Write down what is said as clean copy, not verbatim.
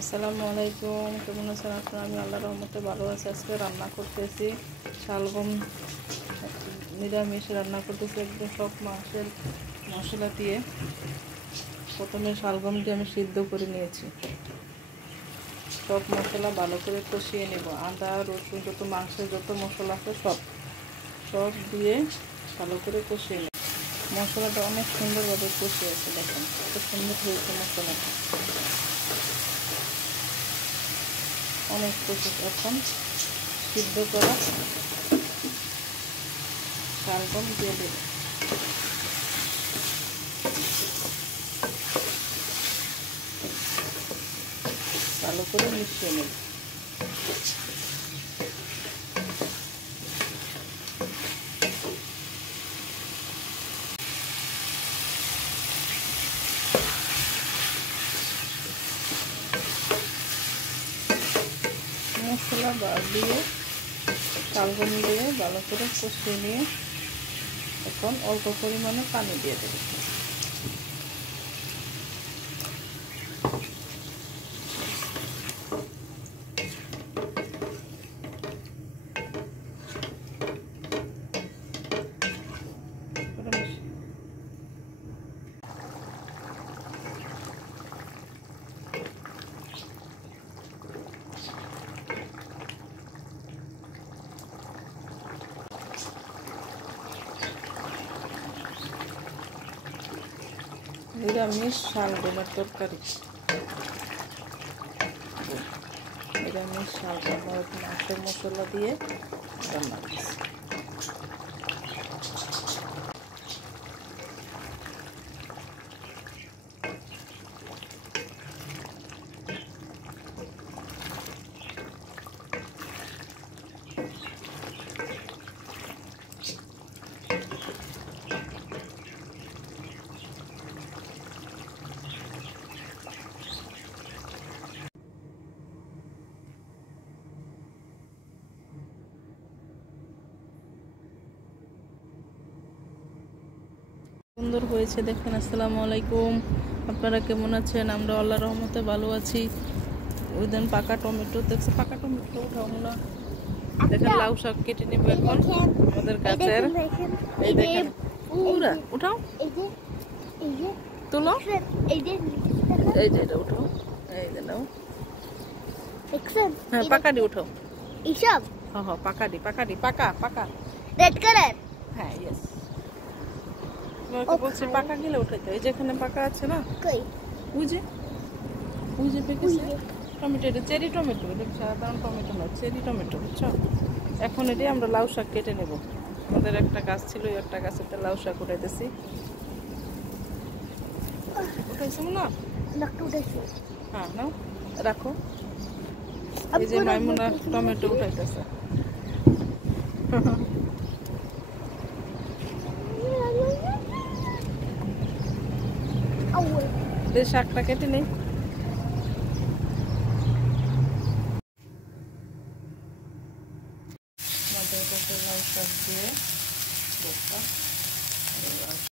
আসসালামু আলাইকুম, কেমন আছেন আপনারা? আমি আল্লাহর রহমতে ভালো আছি। আজকে রান্না করতেছি শালগম, নিরামিষ রান্না করতেছি একদম সব মাংসের মশলা দিয়ে। প্রথমে শালগমটি আমি সিদ্ধ করে নিয়েছি। সব মশলা ভালো করে কষিয়ে নেব। আদা রসুন যত মাংসের যত মশলা আছে সব দিয়ে ভালো করে কষিয়ে নেব। মশলাটা অনেক সুন্দরভাবে কষিয়েছে, দেখেন কত সুন্দর হয়েছে মশলাটা, অনেক কষি। এখন সিদ্ধ করা শালগম দিয়ে দেব। ভালো করে মিশিয়ে নেব। মশলা দিয়ে শালগম দিয়ে ভালো করে কষিয়ে নিয়ে এখন অল্প পরিমাণে পানি দিয়ে দেব। নিরামিষ শালগমের তরকারি, নিরামিষ শালগম মাংসের মশলা দিয়ে রান্না করছি। সুন্দর হয়েছে দেখেন। আসসালামু আলাইকুম, আপনারা কেমন আছেন? আমরা আল্লাহর রহমতে ভালো আছি। ওই দিন পাকা টমেটো দেখছে, পাকা টমেটো উঠাও না। দেখেন লাউ শাক কেটে নেব এখন আমাদের গাছের। এই দেখেন পুরা উঠাও, তুলো, এই যে এটা উঠাও, এই যে নাও। হ্যাঁ পাকাডি উঠাও, এইসব হ্যাঁ পাকাডি পাকা পাকা রেড কালার। হ্যাঁ ইয়েস, তোমাকে বলছি পাকা গেলে উঠাইতে। এই যেখানে পাকা আছে না, ওই যে পেকেছে টমেটো, এটা চেরি টমেটো, এটা সাধারণ টমেটো না, চেরি টমেটো, বুঝছো? এখন এটি আমরা লাউ শাক কেটে নেব। আমাদের একটা গাছ ছিল, একটা গাছেতে লাউ শাক উঠাইতেছি। উঠাইছো না? হ্যাঁ নাও, রাখো। এই যে মাইমুনা টমেটো উঠাইতেছে। শাকটা কেটে নেই।